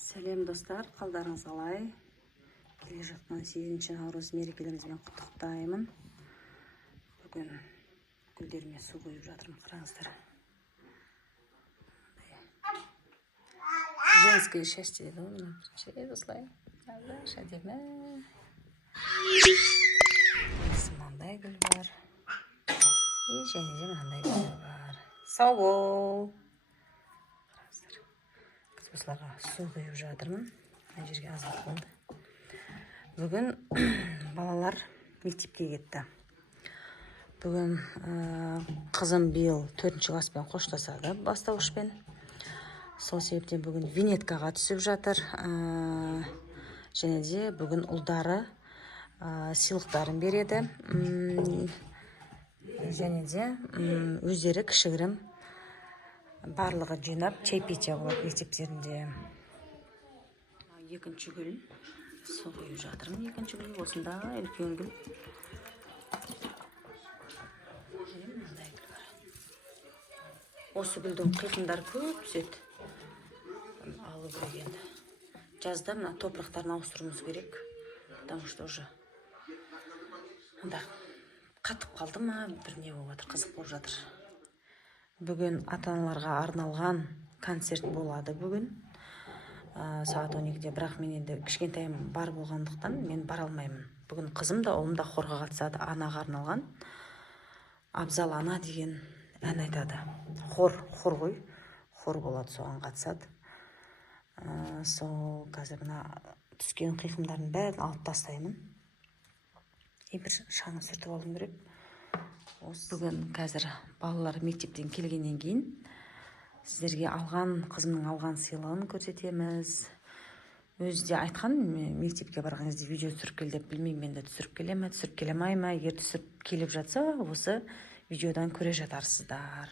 Сәлем достар, қалдарыңыз қалай? Келе жатқан 8 наурыз мерекелеріңізбен құттықтаймын. Бүгін гүлдеріме су құйып жатырмын, қараңыздар. Женское счастье дейді ғой, мына осылай. Әдемі. Мынандай гүл бар. Және де мынандай гүл бар. Сау бол. Осыларға су құйып жатырмын. Мына жерге аздық болды. Бүгін балалар мектепке кетті. Бүгін қызым биыл 4-ші класспен қоштасады, бастауышпен. Сол себептен бүгін винеткаға түсіп жатыр. Және де бүгін ұлдары сыйлықтарын береді. Және де өздері кішігірім барлығы жинап чайпития болады мектептерінде. Екінші гүл су құйып жатырмын. Екінші гүл осында үлкен гүл. Осы гүлдің қиқымдары көп түседі. Алу керек енді. Жазда мына топырақтарын ауыстыруымыз керек. Потому что уже қатып қалды ма, бір не болып жатыр, қызық болып жатыр. Бүгін ата-аналарға арналған концерт болады бүгін. Сағат 12-де, бірақ мен енді кішкентайым бар болғандықтан мен бара алмаймын. Бүгін қызым да, ұлым да хорға қатысады, анаға арналған. Абзал ана деген ән айтады. Хор ғой. Хор болады, соған қатысады. Сол қазір мына түскен қиқымдардың бәрін алып тастаймын. Бір шаңын сүртіп алуым керек. Бүгін қазір балалар мектептен келгеннен кейін сіздерге қызымның алған сыйлығын көрсетеміз. Өзі де айтқан, мектепке барған кезде видео түсіріп кел деп, білмеймін, енді түсіріп келе ме, түсіріп келе ме. Егер түсіріп келіп жатса, осы видеодан көре жатарсыздар.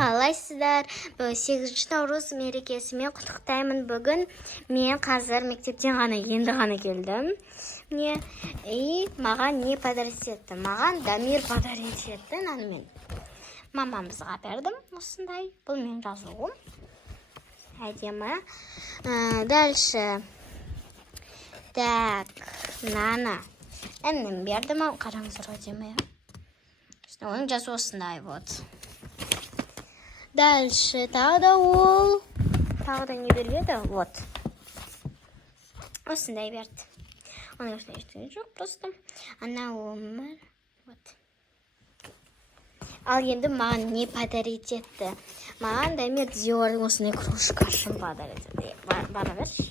Қалайсыздар? 8 наурыз мерекесімен құттықтаймын. Бүгін мен қазір мектептен енді ғана келдім. И маған не подарить етті? Маған Дамир подарить етті. Мен мамамызға бердім. Осындай. Бұл мен жазуым. Әдемі. Дальше. Так, нана. Әннен бердім. Қараңыздар, әдемі. Оның жазу осындай вот. Дальше тағы да не береді? Вот. Осындай берді. Оның ештеңе жоқ, просто ана өмір. Вот. Ал енді маған не подарить етті? Маған Дамир Диордың осындай кружкасын подарить етті. Бара берші.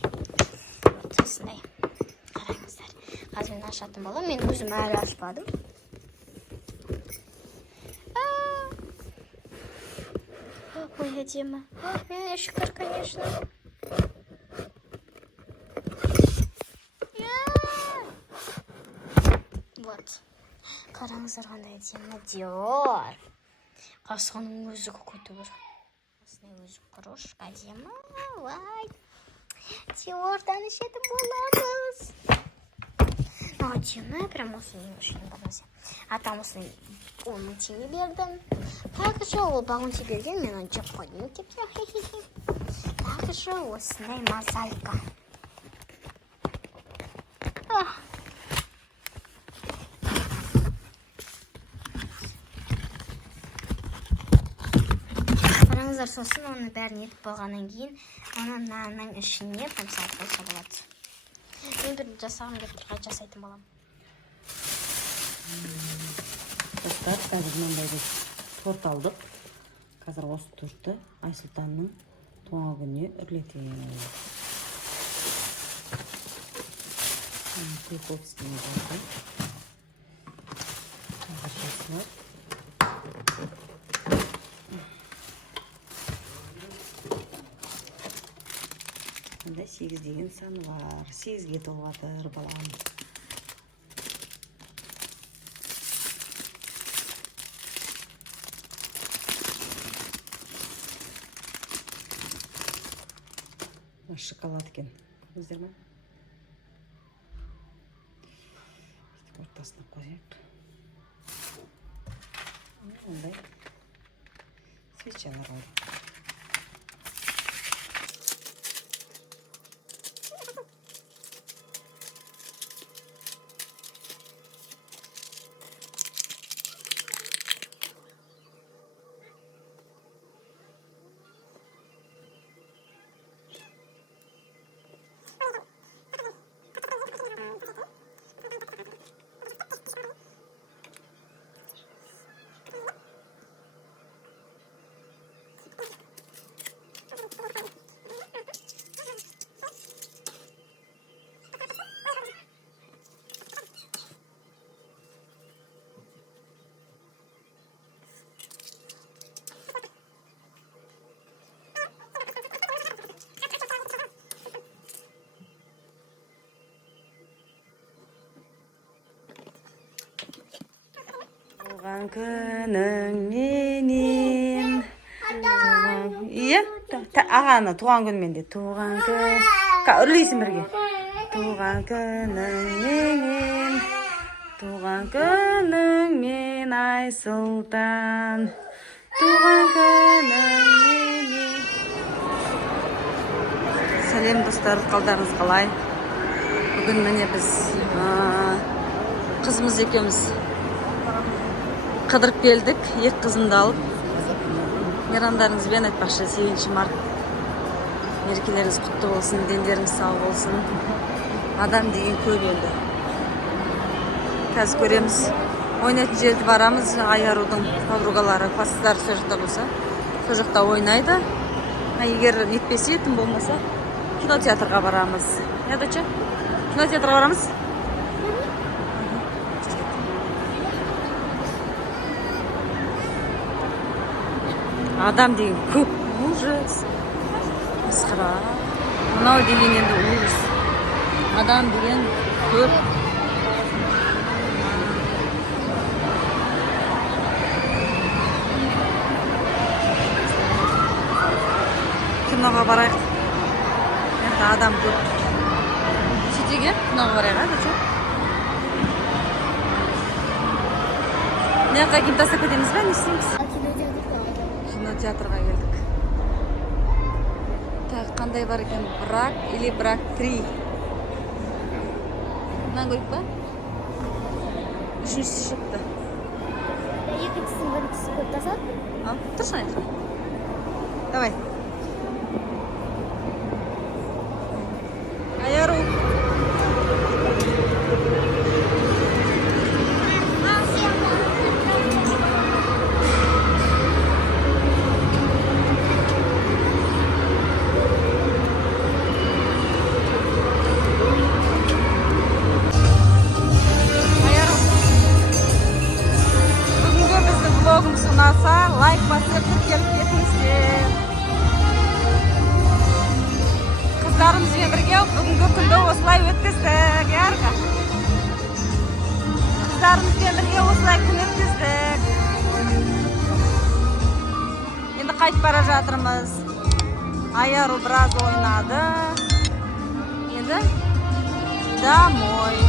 Вот осындай. Қараңыздар. Қазір мен ашатын болам. Мен өзім әлі ашпадым. Ой, әдемі. Шүкір, конечно. Вот. Қараңыздар қандай әдемі. Диор. Қасқаның өзі көкөті бір. Осындай өзі кружка әдемі. Вай. Диордан ішетін боламыз. Әдемі. Прям осындай машина болмаса. А там осындай 10 мың теңге бердім. Также ол бағыншы берген, мен оны жеп қойдым мектепте. Также осындай мозаика. Қараңыздар, сосын оны бәрін етіп болғаннан кейін, оны нанның ішіне салып қойса болады. Мен бір жасағым келіп тұрған жасайтын боламын. Достар, қазір мынандай торт алдық. Қазір осы тортты Айсұлтанның туған күніне үрлетеміз. Клейковскийне болды. Қазір жасылар. Мұнда 8 деген сан бар. 8-ге толғатыр балам. Шоколад екен. Көрдіңіздер ме? Ортасына қойып. Ондай свечалар бар. Туған күнің менен. Иә, ағаны туған күнмен де. Туған күн. Үрлейсің бірге. Туған күнің менен. Туған күнің мен Айсұлтан. Туған күнің менен. Сәлем достар, қалдарыңыз қалай? Бүгін міне біз қызымыз екеуміз қыдырып келдік, екі қызымды алып. Мейрамдарыңызбен айтпақшы, 8 март. Мерекелеріңіз құтты болсын, дендеріңіз сау болсын. Адам деген көп енді. Қазір көреміз. Ойнайтын жерді барамыз, Айарудың подругалары, класстары сол жақта болса. Сол жақта ойнайды. Егер нетпесе, тым болмаса, кинотеатрға барамыз. Я доча? Кинотеатрға барамыз? Адам деген көп. Ужас. Масқара. Мынау деген енді ужас. Адам деген көп. Киноға барайық. Енді адам көп. Шетеге киноға барайық, доча? Не жаққа киім тастап кетеміз бе, не істейміз? Кинотеатрға келдік. Так, қандай бар екен? Брак или Брак 3? Мынаны көріп па? Үшіншісі шықты. Екіншісін біріншісі көп тасады. Тұрсын аяққа. Давай. Айару. Лайк басып, қайтып бара жатырмыз. Айару біраз ойнады. Енді домой.